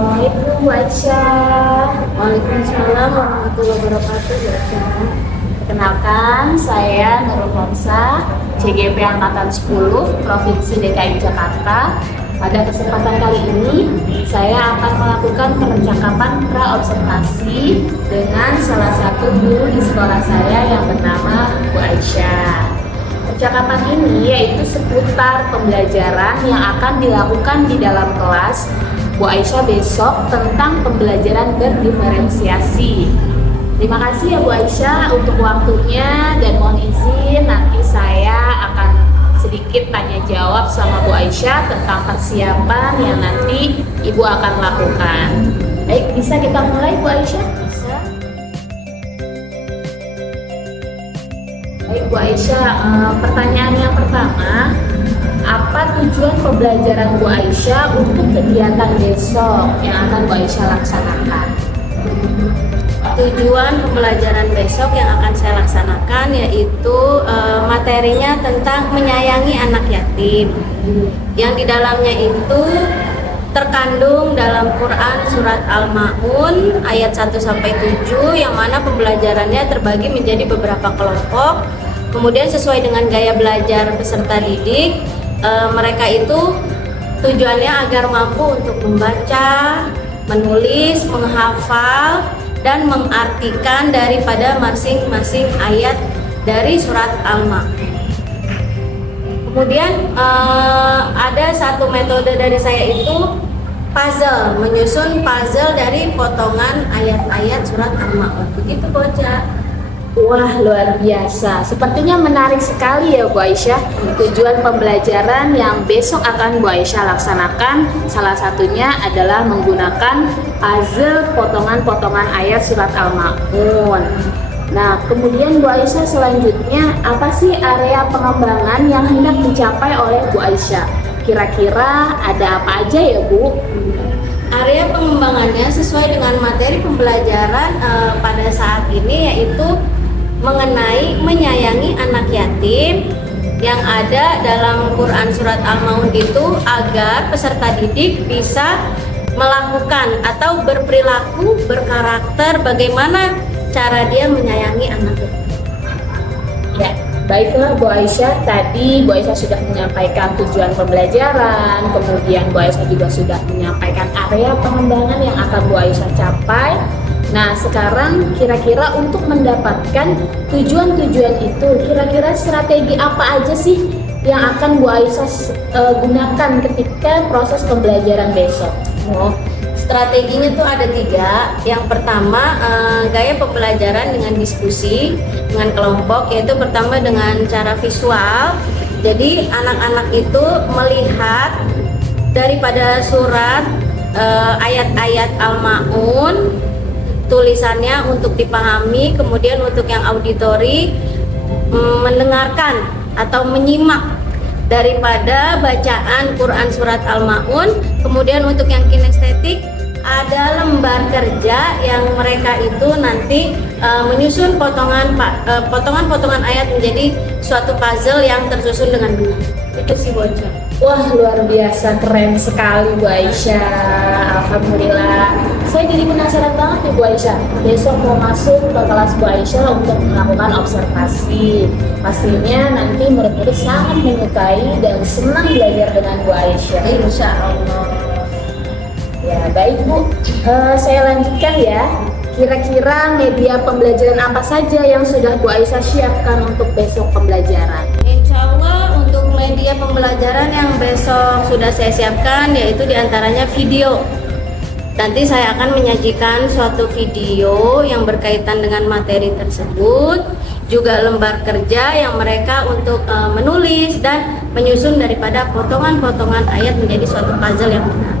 Assalamualaikum Bu Aisyah. Waalaikumsalam warahmatullahi wabarakatuh. Perkenalkan, saya Nurul Homsa, CGP Angkatan 10, Provinsi DKI Jakarta. Pada kesempatan kali ini, saya akan melakukan percakapan pra-observasi dengan salah satu guru di sekolah saya yang bernama Bu Aisyah. Percakapan ini yaitu seputar pembelajaran yang akan dilakukan di dalam kelas Bu Aisyah besok tentang pembelajaran berdiferensiasi. Terima kasih ya Bu Aisyah untuk waktunya, dan mohon izin nanti saya akan sedikit tanya jawab sama Bu Aisyah tentang persiapan yang nanti Ibu akan lakukan. Baik, bisa kita mulai Bu Aisyah? Bisa. Baik Bu Aisyah, pertanyaan yang pertama, apa tujuan pembelajaran Bu Aisyah untuk kegiatan besok yang akan Bu Aisyah laksanakan? Tujuan pembelajaran besok yang akan saya laksanakan yaitu materinya tentang menyayangi anak yatim. Yang di dalamnya itu terkandung dalam Quran surat Al-Ma'un ayat 1-7 yang mana pembelajarannya terbagi menjadi beberapa kelompok. Kemudian sesuai dengan gaya belajar peserta didik, mereka itu tujuannya agar mampu untuk membaca, menulis, menghafal, dan mengartikan daripada masing-masing ayat dari surat Al-Ma'un. Kemudian ada satu metode dari saya itu puzzle, menyusun puzzle dari potongan ayat-ayat surat Al-Ma'un. Begitu bocah. Wah, luar biasa. Sepertinya menarik sekali ya Bu Aisyah. Tujuan pembelajaran yang besok akan Bu Aisyah laksanakan salah satunya adalah menggunakan puzzle potongan-potongan ayat surat Al-Ma'un. Nah, kemudian Bu Aisyah selanjutnya, apa sih area pengembangan yang hendak dicapai oleh Bu Aisyah? Kira-kira ada apa aja ya Bu? Area pengembangannya sesuai dengan materi pembelajaran pada saat ini yaitu mengenai menyayangi anak yatim yang ada dalam Quran surat Al-Ma'un itu, agar peserta didik bisa melakukan atau berperilaku, berkarakter bagaimana cara dia menyayangi anak yatim. Ya, baiklah Bu Aisyah, tadi Bu Aisyah sudah menyampaikan tujuan pembelajaran, kemudian Bu Aisyah juga sudah menyampaikan area pengembangan yang akan Bu Aisyah capai. Nah, sekarang kira-kira untuk mendapatkan tujuan-tujuan itu, kira-kira strategi apa aja sih yang akan Bu Aisyah gunakan ketika proses pembelajaran besok? Strateginya tuh ada 3. Yang pertama, gaya pembelajaran dengan diskusi dengan kelompok, yaitu pertama dengan cara visual. Jadi anak-anak itu melihat daripada surat ayat-ayat Al-Ma'un, tulisannya untuk dipahami, kemudian untuk yang auditori mendengarkan atau menyimak daripada bacaan Quran surat Al-Ma'un. Kemudian untuk yang kinestetik ada lembar kerja yang mereka itu nanti menyusun potongan-potongan ayat menjadi suatu puzzle yang tersusun dengan benar. Itu sih bocah. Wah, luar biasa, keren sekali Bu Aisyah. Alhamdulillah. Saya jadi penasaran banget nih Bu Aisyah. Besok mau masuk ke kelas Bu Aisyah untuk melakukan observasi. Pastinya nanti murid-murid sangat menyukai dan senang belajar dengan Bu Aisyah. Insya Allah. Ya, baik Bu. Saya lanjutkan ya. Kira-kira media pembelajaran apa saja yang sudah Bu Aisyah siapkan untuk besok pembelajaran? Insya Allah untuk media pembelajaran yang besok sudah saya siapkan yaitu diantaranya video. Nanti saya akan menyajikan suatu video yang berkaitan dengan materi tersebut, juga lembar kerja yang mereka untuk menulis dan menyusun daripada potongan-potongan ayat menjadi suatu puzzle yang benar.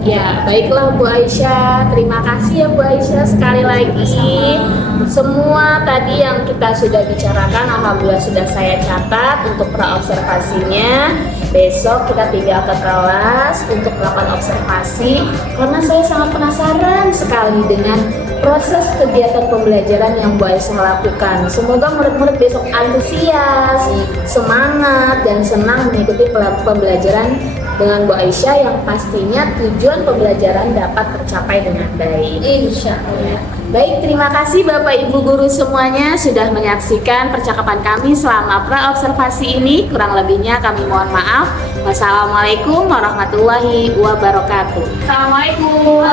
Ya, baiklah Bu Aisyah. Terima kasih ya Bu Aisyah sekali lagi. Semua tadi yang kita sudah bicarakan, alhamdulillah sudah saya catat untuk pra-observasinya. Besok kita tinggal ke kelas untuk melakukan observasi, karena saya sangat penasaran sekali dengan proses kegiatan pembelajaran yang Bu Aisyah lakukan. Semoga murid-murid besok antusias, semangat, dan senang mengikuti pembelajaran dengan Bu Aisyah yang pastinya tujuan pembelajaran dapat tercapai dengan baik. Insya Allah. Baik, terima kasih Bapak Ibu Guru semuanya sudah menyaksikan percakapan kami selama pra-observasi ini. Kurang lebihnya kami mohon maaf. Wassalamualaikum warahmatullahi wabarakatuh. Assalamualaikum.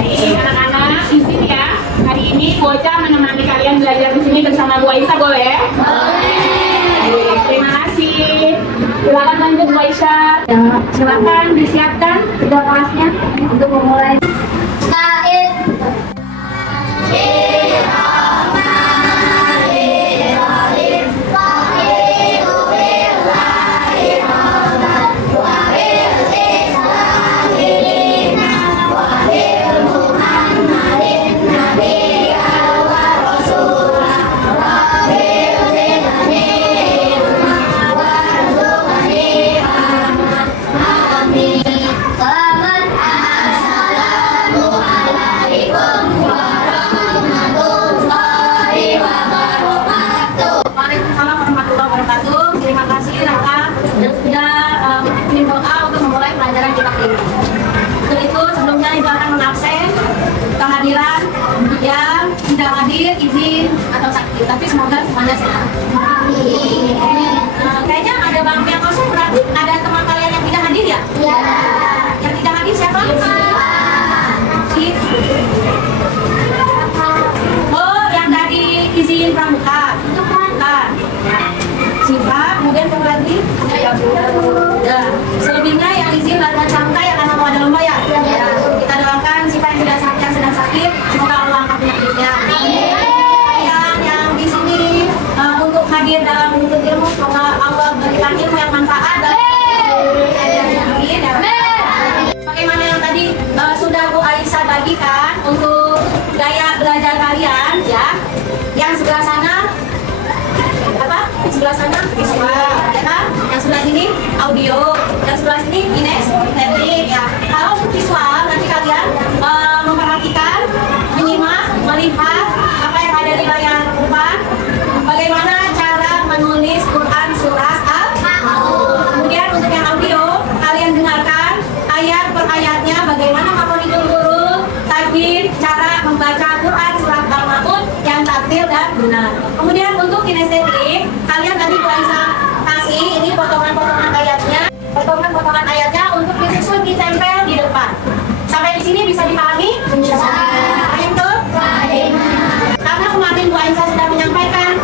Baik, anak-anak, izin ya. Hari ini bocah menemani kalian belajar di sini bersama Bu Aisyah, boleh? Boleh. Terima kasih. Silakan lanjut Bu Aisyah. Silakan disiapkan kedua kelasnya untuk memulai. Waalaikumsalam warahmatullahi wabarakatuh. Terima kasih Raka yang sudah mengirim doa untuk memulai pelajaran kita ini. Untuk itu sebelumnya Ibu akan mengabsen kehadiran yang tidak hadir, izin atau sakit. Tapi semoga semuanya sehat. Kayaknya ada bangku yang kosong, berarti ada teman kalian yang tidak hadir ya? Iya. Yang tidak hadir siapa? Sif. Oh, yang tadi izin pramuka. Itu bukan. Siva, kemudian kamu lagi? Ya. Selebihnya yang izin latihan santai yang akan mau ada lomba ya? Ya. Kita doakan Siva yang sedang sakit, semoga Allah angkat penyakitnya. Yang di sini untuk hadir dalam menuntut ilmu, semoga Allah berikan ilmu yang manfaat dan amin. Bagaimana yang tadi sudah Bu Aisyah bagikan untuk gaya belajar kalian ya? Yang sebelah sana apa? Sebelah sana visual, ya kan? Yang sebelah sini audio, yang sebelah sini teknik ya. Kalau untuk visual nanti kalian memperhatikan, menyimak, melihat apa yang ada di layar depan. Bagaimana cara menulis Quran surat Al-Maun. Kemudian untuk yang audio, kalian dengarkan ayat per ayatnya, bagaimana makhrajul huruf, tajwid, cara membaca Quran surat Al-Maun yang taktil dan benar. Kemudian untuk kinestetik, kalian tadi Bu Aisyah kasih ini potongan-potongan ayatnya, potongan-potongan ayatnya untuk disusun ditempel di depan. Sampai di sini bisa dipahami? Paham tuh? Karena kemarin Bu Aisyah sudah menyampaikan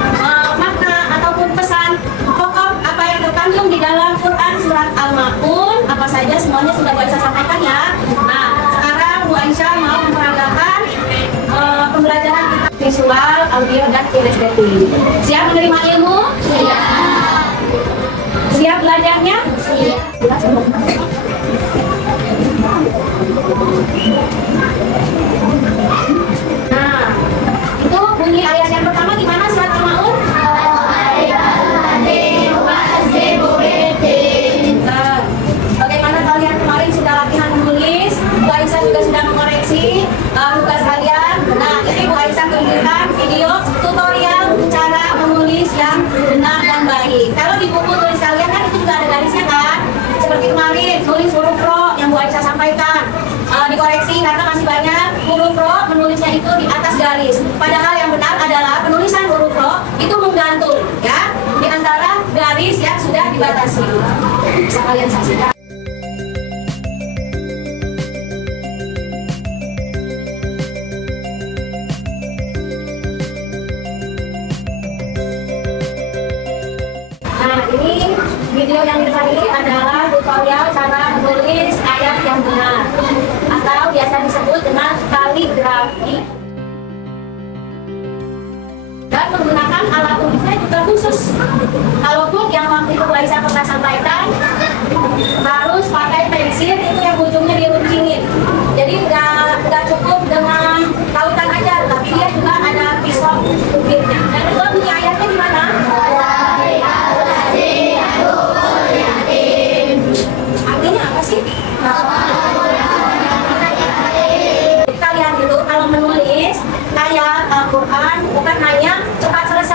makna ataupun pesan pokok apa yang terkandung di dalam Quran surat Al-Maun, apa saja semuanya sudah Bu Aisyah sampaikan ya. Nah, sekarang Bu Aisyah mau memperagakan pembelajaran kita visual, audio, dan kinestetik. Siap menerima ilmu? Siap. Siap belajarnya? Siap. Nah, itu bunyi ayat yang pertama gimana surat Al-Maun? Bagaimana kalian kemarin sudah latihan menulis? Bu Aisyah juga sudah mengoreksi tugas kalian. Nah, ini Bu Aisyah tunjukkan video tutorial cara menulis yang benar dan baik. Kalau di buku tulis kalian kan itu juga ada garisnya kan? Seperti kemarin tulis huruf ro yang Bu Aisyah sampaikan. Dikoreksi karena masih banyak huruf ro menulisnya itu di atas garis. Padahal yang benar adalah penulisan huruf ro itu menggantung ya di antara garis yang sudah dibatasi. Bisa kalian saksikan. Nah, ini video yang kita ini adalah tutorial cara menulis ayat yang benar atau biasa disebut dengan kaligrafi. Dan menggunakan alat tulisnya juga khusus. Kalau book yang waktu itu Bu Aisyah pernah sampaikan harus pakai pensil itu yang ujungnya diruncingin. Jadi nggak cukup dengan tautan aja, tapi dia juga ada pisau ukirnya. Dan itu bunyi ayatnya gimana? Artinya apa sih? Kalian itu kalau menulis ayat Al-Quran bukan hanya cepat selesai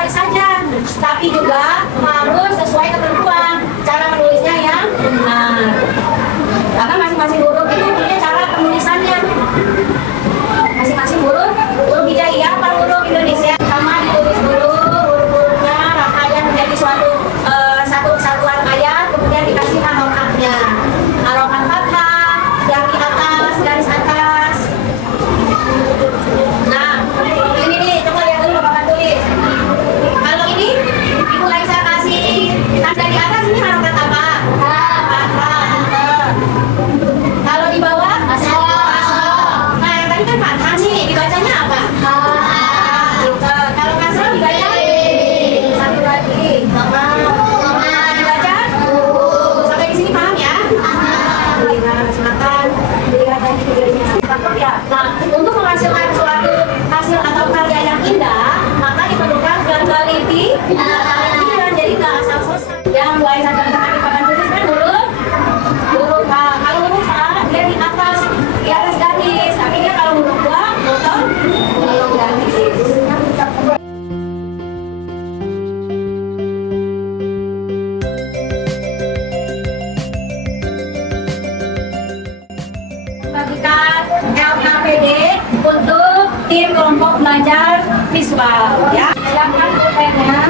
baru ya. Silakan pulpennya.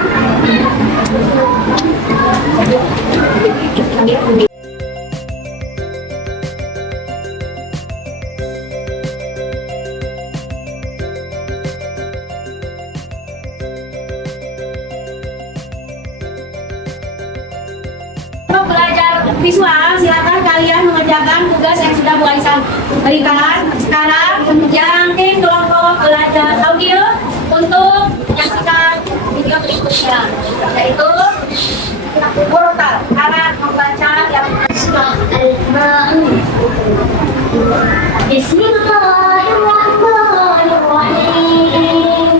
Belajar visual, silakan kalian mengerjakan tugas yang sudah Bu Aisyah berikan. Sekarang yang tim kelompok belajar audio untuk menyaksikan video berikutnya, yaitu murotal, cara membaca yang Bismillahirrahmanirrahim.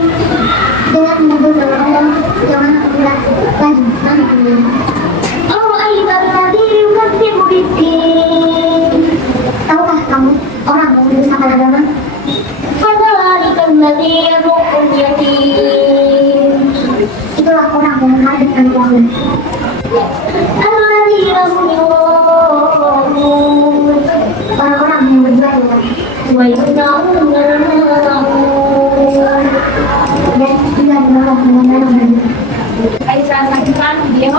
Dengan menyebut nama Allah yang Maha Pengasih lagi Maha Tahukah kamu orang yang menyusahkan agama? Itulah orang yang menghadirkan uangnya. Orang-orang yang berjuang dan tidak menolong dengan Aisyah saksikan video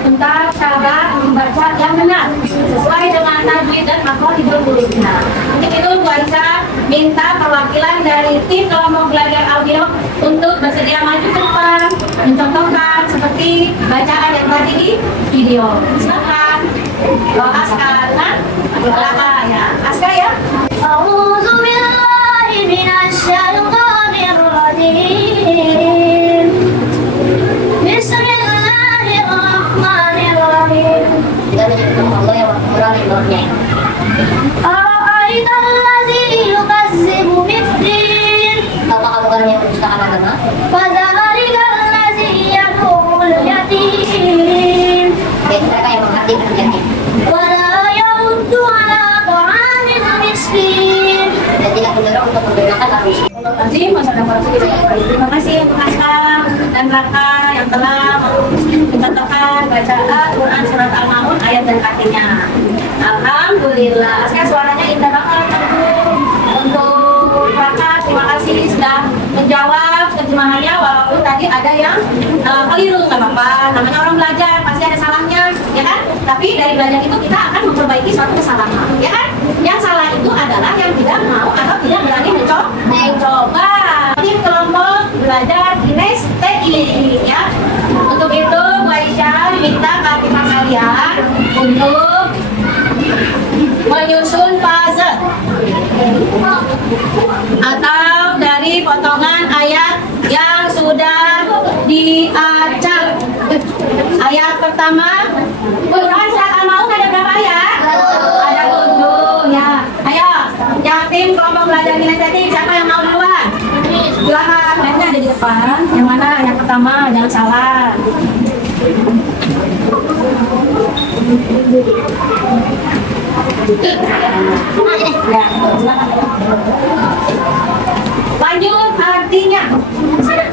tentang cara membaca yang benar sesuai dengan tajwid dan makhrajul hurufnya. Untuk itu Bu Aisyah minta perwakilan dari tim kelompok belajar audio untuk bersedia maju ke depan mencontohkan seperti bacaan yang tadi di video. Silakan. Askar, silakan ya. Askar ya. A'udzu billahi minasyaitonir rajim. Bismillahirrahmanirrahim. Kita menyebut Allah yang Al-Quran yang berarti. Ara'aital ladzi yukazzibu bid-din. Apa kamu orang yang mendustakan agama? Fadzalikal ladzi yad'ul yatim. Mereka yang menghadirkan yatim. Wa la yaruddu 'ala ta'amil miskin. Dan tidak mendorong untuk menggunakan arus. Terima kasih untuk Askar dan Raka yang telah mencontohkan bacaan Quran surat Al-Maun ayat dan artinya. Alhamdulillah. Askar suaranya indah banget. Untuk Raka terima kasih sudah menjawab terjemahannya walaupun tadi ada yang keliru, nggak apa-apa. Namanya orang belajar pasti ada salahnya, ya kan? Tapi dari belajar itu kita akan memperbaiki suatu kesalahan, ya kan? Yang salah itu adalah yang tidak mau atau tidak berani mencoba. Tim kelompok belajar kinestetik ya. Untuk itu Bu Aisyah diminta kita kalian untuk menyusun puzzle atau dari potongan ayat yang sudah diacak. Ayat pertama, Quran surat Al-Maun ada berapa ayat? Ada 7 ya. Ayo, yang tim kelompok belajar kinestetik siapa yang mau duluan? Silakan, ayatnya ada di depan. Yang mana? Yang pertama, jangan salah. Ya, silakan. Lanjut artinya. Saya.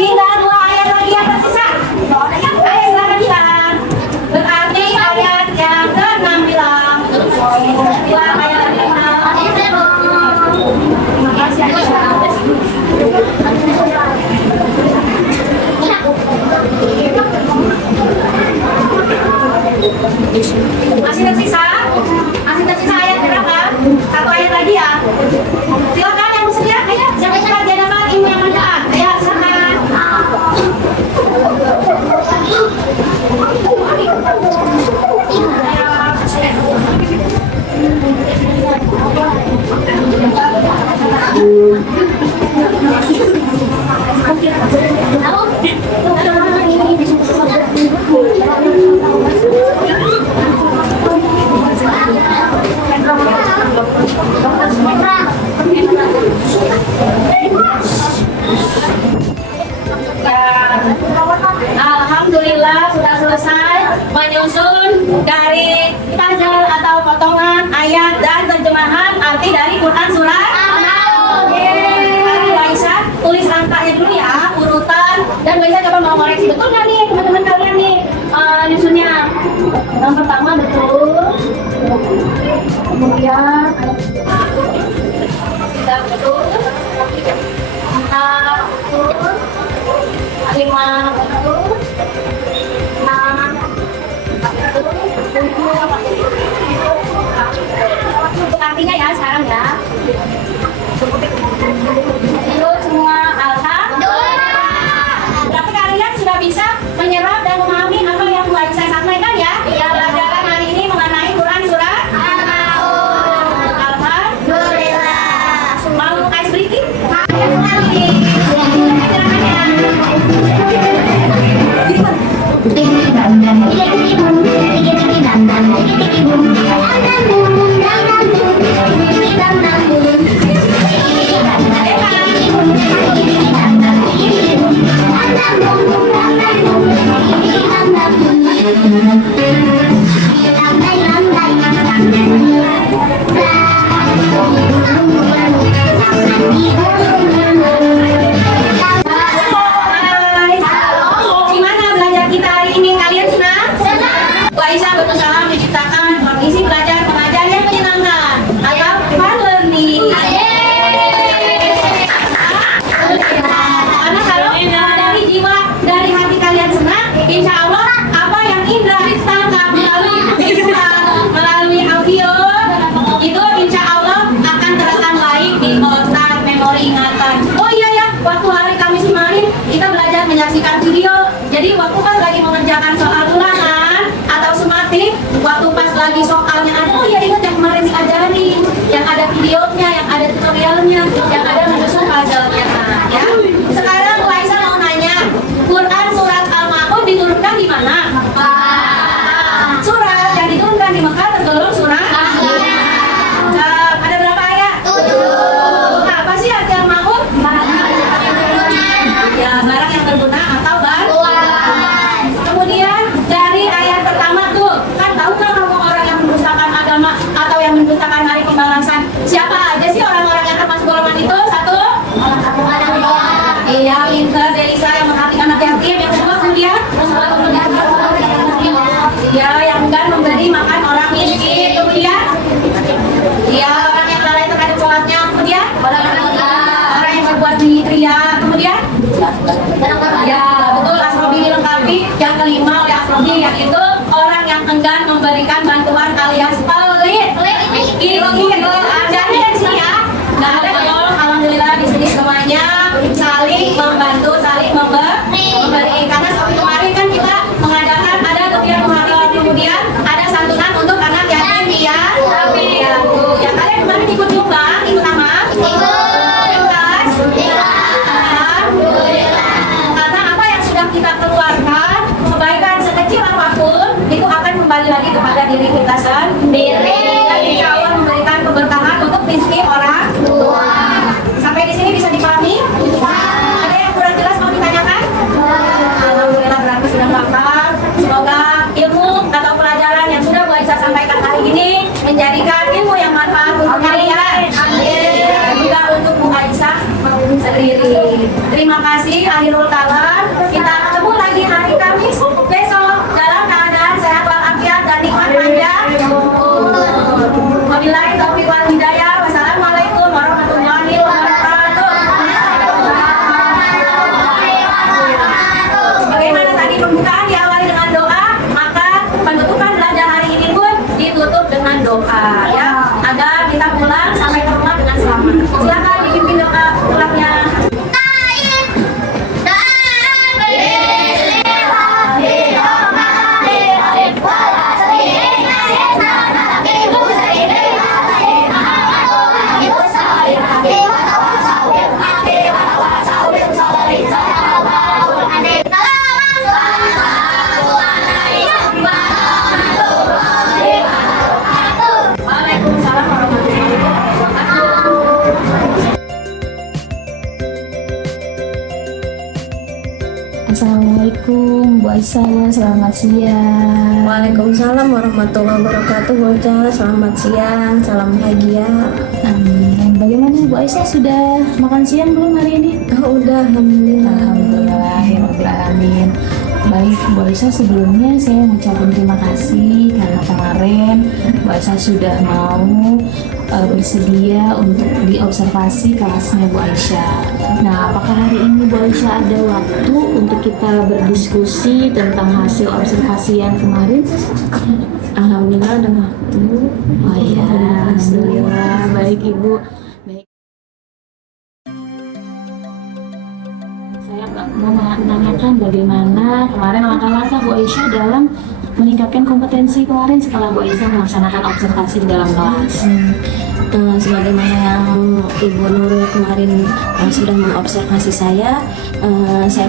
Tinggal 2 ayat lagi yang tersisa. Ayo silakan bilang. Berarti ayat yang ke-6 bilang. Bilang ayat yang ke-6. Terima kasih. Masih tersisa? Masih tersisa ayat berapa? 1 ayat lagi ya. Silakan yang bersedia. Ayo, siapa yang cepat di hadapan ilmu yang manfaat. Ayo, silakan. selesai menyusun dari puzzle atau potongan ayat dan terjemahan arti dari Quran surat Al-Maun. Aisyah tulis angkanya dulu ya, urutan, dan Aisyah coba mau koreksi betul nggak nih teman-teman kalian nih nyusunnya. Yang pertama betul, kemudian tidak betul, angka betul, 5 betul, 6 betul, 7 artinya ya sekarang ya. Betul semua alha. Berarti kalian sudah bisa menyerap dan memahami apa yang mulai saya sampaikan ya? Pelajaran hari ini mengenai Quran surat Al-Maun. Alhamdulillah. Mau ice breaking? Gimana belajar kita hari ini? Kalian senang? Bu Aisyah berusaha menciptakan kondisi belajar mengajar yang menyenangkan. Ayo, fun learning. Karena kalau dari jiwa, dari hati kalian senang, insya Allah apa yang indah ditangkap melalui visual, melalui audio, itu insya Allah akan terekam baik di otak, memori ingatan. Oh iya ya, waktu hari Kamis kemarin kita belajar menyaksikan video. Jadi waktu pas lagi mengerjakan soal ulangan atau sumatif, waktu pas lagi soalnya ada, oh iya ingat yang kemarin diajarin, yang ada videonya, yang ada tutorialnya, yang ada menyusun puzzle-nya. Ya. Sekarang Bu Aisyah mau nanya, Quran surat Al-Maun diturunkan di mana? Surat yang diturunkan di Mekah tergolong surat. Ada berapa ayat? 7. Nah, apa sih arti Al-Maun? Ya, barang yang berguna atau bantuan. Kemudian dari ayat pertama tuh, kan tahu kan kamu orang yang mendustakan agama atau yang mendustakan hari pembalasan? Siapa aja sih orang-orang yang termasuk golongan itu? Satu? Iya, pinter, Delisa yang memperhatikan anak yatim. Yang kedua kemudian? Iya, yang enggan memberi makan orang miskin. Kemudian? Iya, orang yang lalai terhadap sholatnya. Kemudian? Orang yang berbuat ria. Kemudian? Ya, betul, Asrobi dilengkapi. Yang kelima oleh Asrobi, yaitu orang yang enggan memberikan bantuan alias pelit. Adanya dari sini ya? Nggak ada dong, alhamdulillah di sini semuanya saling membantu, saling memberi. Karena seperti kemarin kan kita mengadakan ada kegiatan muhadharah, kemudian ada santunan untuk anak yatim piatu. Ya, kalian kemarin ikut nyumbang, ikut apa? Karena apa yang sudah kita keluarkan, kebaikan sekecil apapun itu akan kembali lagi kepada diri kita sendiri. Dan insya Allah memberikan keberkahan untuk rezeki orang tua. Sampai di sini bisa dipahami? Ada yang kurang jelas mau ditanyakan? Alhamdulillah berarti sudah paham. Semoga ilmu atau pelajaran yang sudah Bu Aisyah sampaikan hari ini menjadikan ilmu yang manfaat untuk kalian. Dan juga untuk Bu Aisyah sendiri. Terima kasih, akhirul kalam. Kita ketemu lagi hari Kamis besok dalam keadaan sehat walafiat dan nikmat panjang. Assalamualaikum Bu Aisyah, selamat siang. Waalaikumsalam warahmatullahi wabarakatuh. Bu Aisyah, selamat siang, salam bahagia. Bagaimana Bu Aisyah, sudah makan siang belum hari ini? Oh, udah, alhamdulillah. Alhamdulillah. Baik Bu Aisyah, sebelumnya saya mengucapkan terima kasih karena kemarin Bu Aisyah sudah mau bersedia untuk diobservasi kelasnya Bu Aisyah. Nah, apakah hari ini Bu Aisyah ada waktu untuk kita berdiskusi tentang hasil observasi yang kemarin? Alhamdulillah ada waktu. Oh iya, alhamdulillah. Baik Ibu. Baik. Saya mau menanyakan bagaimana kemarin langkah-langkah Bu Aisyah dalam meningkatkan kompetensi kemarin setelah Bu Aisyah melaksanakan observasi di dalam kelas. Sebagaimana yang Ibu Nurul kemarin sudah mengobservasi saya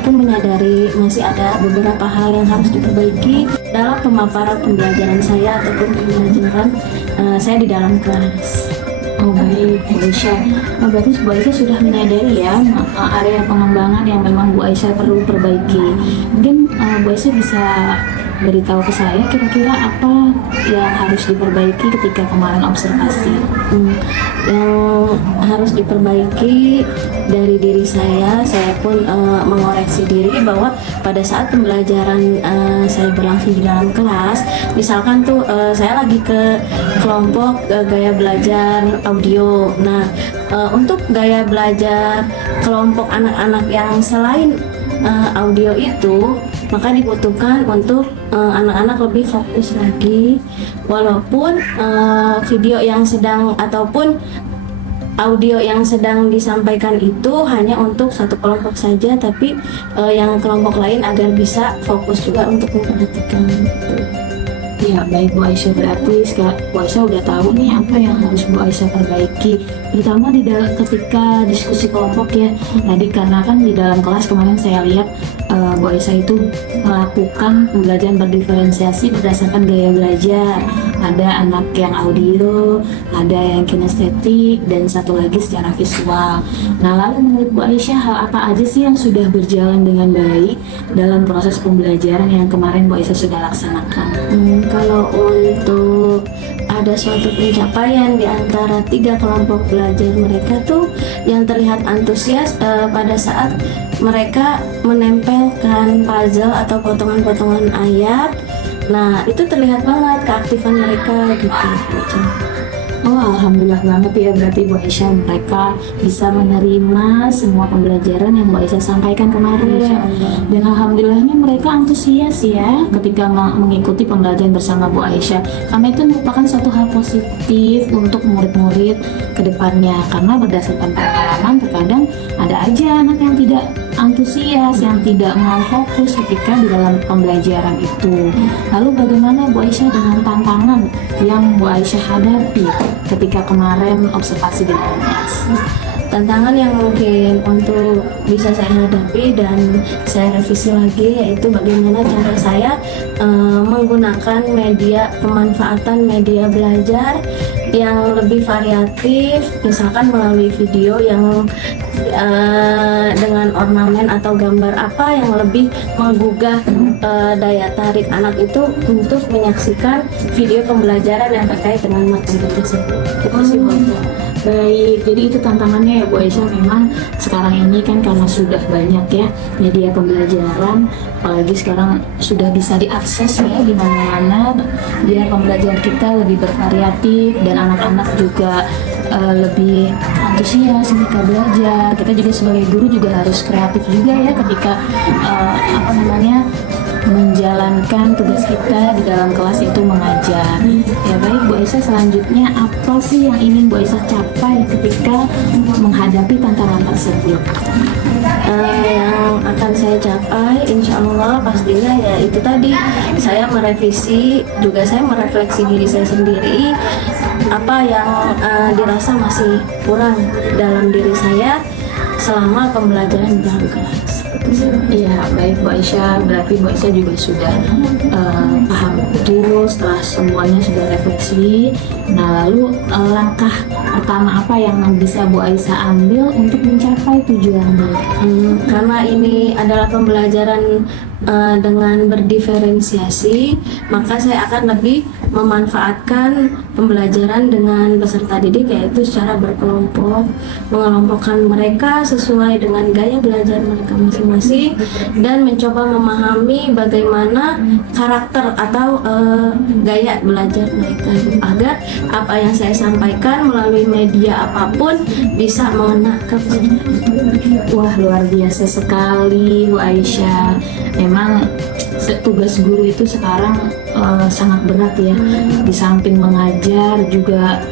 pun menyadari masih ada beberapa hal yang harus diperbaiki dalam pemaparan pembelajaran saya ataupun pembelajaran saya di dalam kelas. Oh baik Bu Aisyah. Berarti Bu Aisyah sudah menyadari ya area pengembangan yang memang Bu Aisyah perlu perbaiki. Mungkin Bu Aisyah bisa beritahu ke saya kira-kira apa yang harus diperbaiki ketika kemarin observasi. Yang harus diperbaiki dari diri saya pun mengoreksi diri bahwa pada saat pembelajaran saya berlangsung di dalam kelas, misalkan tuh saya lagi ke kelompok gaya belajar audio. Nah, untuk gaya belajar kelompok anak-anak yang selain audio itu, maka dibutuhkan untuk anak-anak lebih fokus lagi, walaupun video yang sedang ataupun audio yang sedang disampaikan itu hanya untuk satu kelompok saja, tapi yang kelompok lain agar bisa fokus juga untuk memperhatikan itu. Ya baik Bu Aisyah, berarti Bu Aisyah udah tahu nih apa yang harus Bu Aisyah perbaiki, terutama ketika diskusi kelompok ya. Tadi karena kan di dalam kelas kemarin saya lihat Bu Aisyah itu melakukan pembelajaran berdiferensiasi berdasarkan gaya belajar. Ada anak yang audio, ada yang kinestetik, dan satu lagi secara visual. Nah lalu menurut Bu Aisyah, hal apa aja sih yang sudah berjalan dengan baik dalam proses pembelajaran yang kemarin Bu Aisyah sudah laksanakan? Kalau untuk ada suatu pencapaian di antara 3 kelompok belajar mereka tuh yang terlihat antusias pada saat mereka menempelkan puzzle atau potongan-potongan ayat. Nah, itu terlihat banget keaktifan mereka gitu. Oh, alhamdulillah banget ya, berarti Bu Aisyah mereka bisa menerima semua pembelajaran yang Bu Aisyah sampaikan kemarin. Dan alhamdulillahnya mereka antusias ya ketika mengikuti pembelajaran bersama Bu Aisyah, karena itu merupakan suatu hal positif untuk murid-murid ke depannya. Karena berdasarkan pengalaman terkadang ada aja anak yang tidak antusias, yang tidak mau fokus ketika di dalam pembelajaran itu. Lalu bagaimana Bu Aisyah dengan tantangan yang Bu Aisyah hadapi ketika kemarin observasi di dalam kelas? Tantangan yang mungkin untuk bisa saya hadapi dan saya revisi lagi yaitu bagaimana cara saya menggunakan pemanfaatan media belajar yang lebih variatif, misalkan melalui video yang dengan ornamen atau gambar apa yang lebih menggugah daya tarik anak itu untuk menyaksikan video pembelajaran yang terkait dengan materi tersebut. Itu sih Baik, jadi itu tantangannya ya Bu Aisyah. Memang sekarang ini kan karena sudah banyak ya media pembelajaran, apalagi sekarang sudah bisa diakses ya di mana-mana, biar pembelajaran kita lebih bervariatif dan anak-anak juga lebih antusias ketika belajar. Kita juga sebagai guru juga harus kreatif juga ya ketika menjalankan tugas kita di dalam kelas itu mengajar. Ya baik Bu Aisyah, selanjutnya apa sih yang ingin Bu Aisyah capai ketika menghadapi tantangan tersebut? Yang akan saya capai insya Allah pastinya ya itu tadi, saya merevisi juga, saya merefleksi diri saya sendiri apa yang dirasa masih kurang dalam diri saya selama pembelajaran di dalam kelas. Iya, baik Bu Aisyah, berarti Bu Aisyah juga sudah paham betul setelah semuanya sudah refleksi. Nah, lalu langkah pertama apa yang bisa Bu Aisyah ambil untuk mencapai tujuan Bu? Karena ini adalah pembelajaran dengan berdiferensiasi, maka saya akan lebih memanfaatkan pembelajaran dengan peserta didik, yaitu secara berkelompok, mengelompokkan mereka sesuai dengan gaya belajar mereka masing-masing dan mencoba memahami bagaimana karakter atau gaya belajar mereka agar apa yang saya sampaikan melalui media apapun bisa mengena ke peserta. Wah, luar biasa sekali Bu Aisyah. Memang tugas guru itu sekarang sangat berat ya. Di samping mengajar juga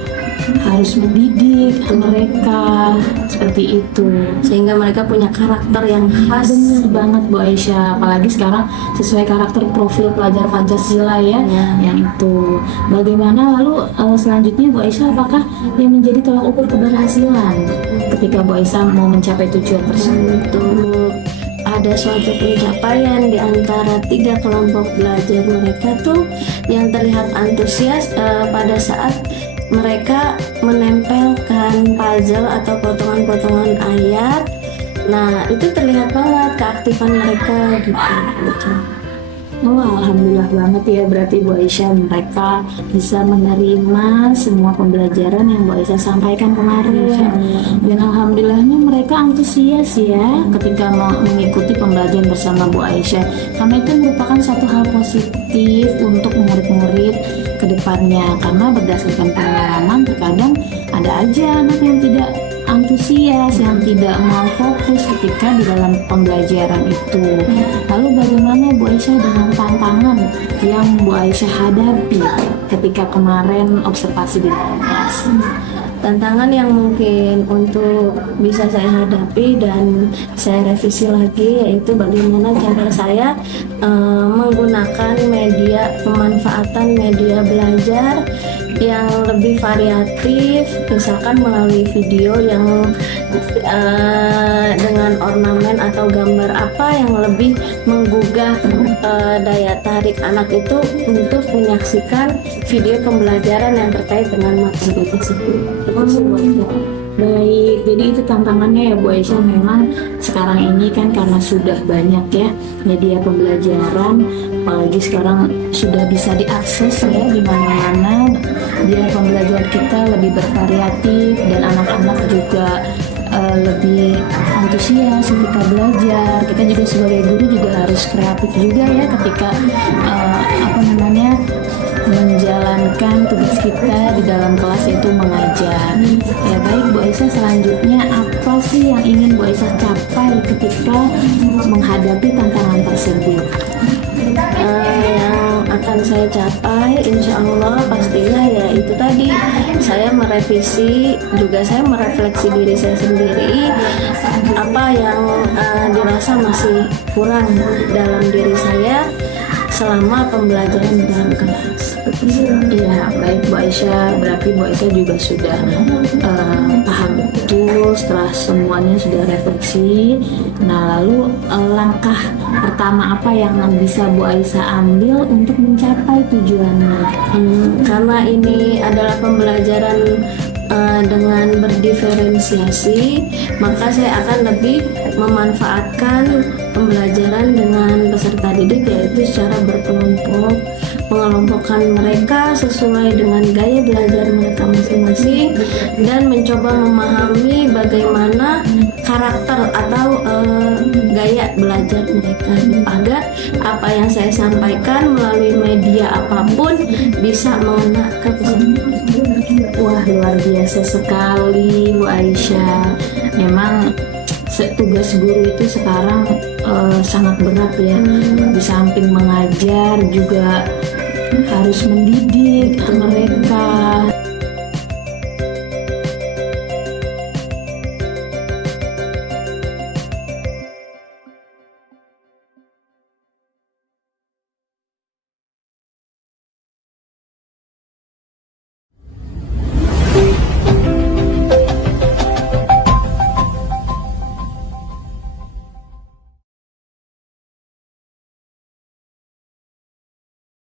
harus mendidik mereka seperti itu, Sehingga mereka punya karakter yang khas. bener banget Bu Aisyah. Apalagi sekarang sesuai karakter profil pelajar Pancasila ya, yang itu. Bagaimana lalu selanjutnya Bu Aisyah, apakah yang menjadi tolak ukur keberhasilan ketika Bu Aisyah mau mencapai tujuan tersebut? Untuk ada suatu pencapaian di antara 3 kelompok belajar mereka tuh yang terlihat antusias pada saat mereka menempelkan puzzle atau potongan-potongan ayat. Nah, itu terlihat banget keaktifan mereka gitu. Oh, alhamdulillah banget ya, berarti Bu Aisyah mereka bisa menerima semua pembelajaran yang Bu Aisyah sampaikan kemarin. Dan alhamdulillahnya mereka antusias ya ketika mau mengikuti pembelajaran bersama Bu Aisyah. Karena itu merupakan satu hal positif untuk murid-murid ke depannya. Karena berdasarkan pengalaman terkadang ada aja anak yang tidak antusias, yang tidak mau fokus ketika di dalam pembelajaran itu. Lalu bagaimana Bu Aisyah dengan tantangan yang Bu Aisyah hadapi ketika kemarin observasi di dalam kelas? Tantangan yang mungkin untuk bisa saya hadapi dan saya revisi lagi, yaitu bagaimana cara saya menggunakan pemanfaatan media belajar yang lebih variatif, misalkan melalui video yang dengan ornamen atau gambar apa yang lebih menggugah daya tarik anak itu untuk menyaksikan video pembelajaran yang terkait dengan materi tersebut. Itu sih buat saya. Baik, jadi itu tantangannya ya Bu Aisyah. Memang sekarang ini kan karena sudah banyak ya media pembelajaran, apalagi sekarang sudah bisa diakses ya di mana-mana, biar pembelajaran kita lebih bervariatif dan anak-anak juga lebih antusias ketika belajar. Kita juga sebagai guru juga harus kreatif juga ya ketika menjalankan tugas kita di dalam kelas, yaitu mengajar. Ya baik Bu Aisyah, selanjutnya apa sih yang ingin Bu Aisyah capai ketika menghadapi tantangan tersebut? Yang akan saya capai insya Allah pastinya ya itu tadi, saya merevisi juga, saya merefleksi diri saya sendiri, apa yang dirasa masih kurang dalam diri saya selama pembelajaran di dalam kelas. Iya, baik Bu Aisyah, berarti Bu Aisyah juga sudah paham betul setelah semuanya sudah refleksi. Nah, lalu langkah pertama apa yang bisa Bu Aisyah ambil untuk mencapai tujuannya? Karena ini adalah pembelajaran dengan berdiferensiasi, maka saya akan lebih memanfaatkan pembelajaran dengan peserta didik, yaitu secara berkelompok, mengelompokkan mereka sesuai dengan gaya belajar mereka masing-masing dan mencoba memahami bagaimana karakter atau gaya belajar mereka agar apa yang saya sampaikan melalui media apapun bisa mengena ke peserta. Wah, luar biasa sekali Bu Aisyah. Memang tugas guru itu sekarang sangat berat ya. Di samping mengajar juga harus mendidik mereka.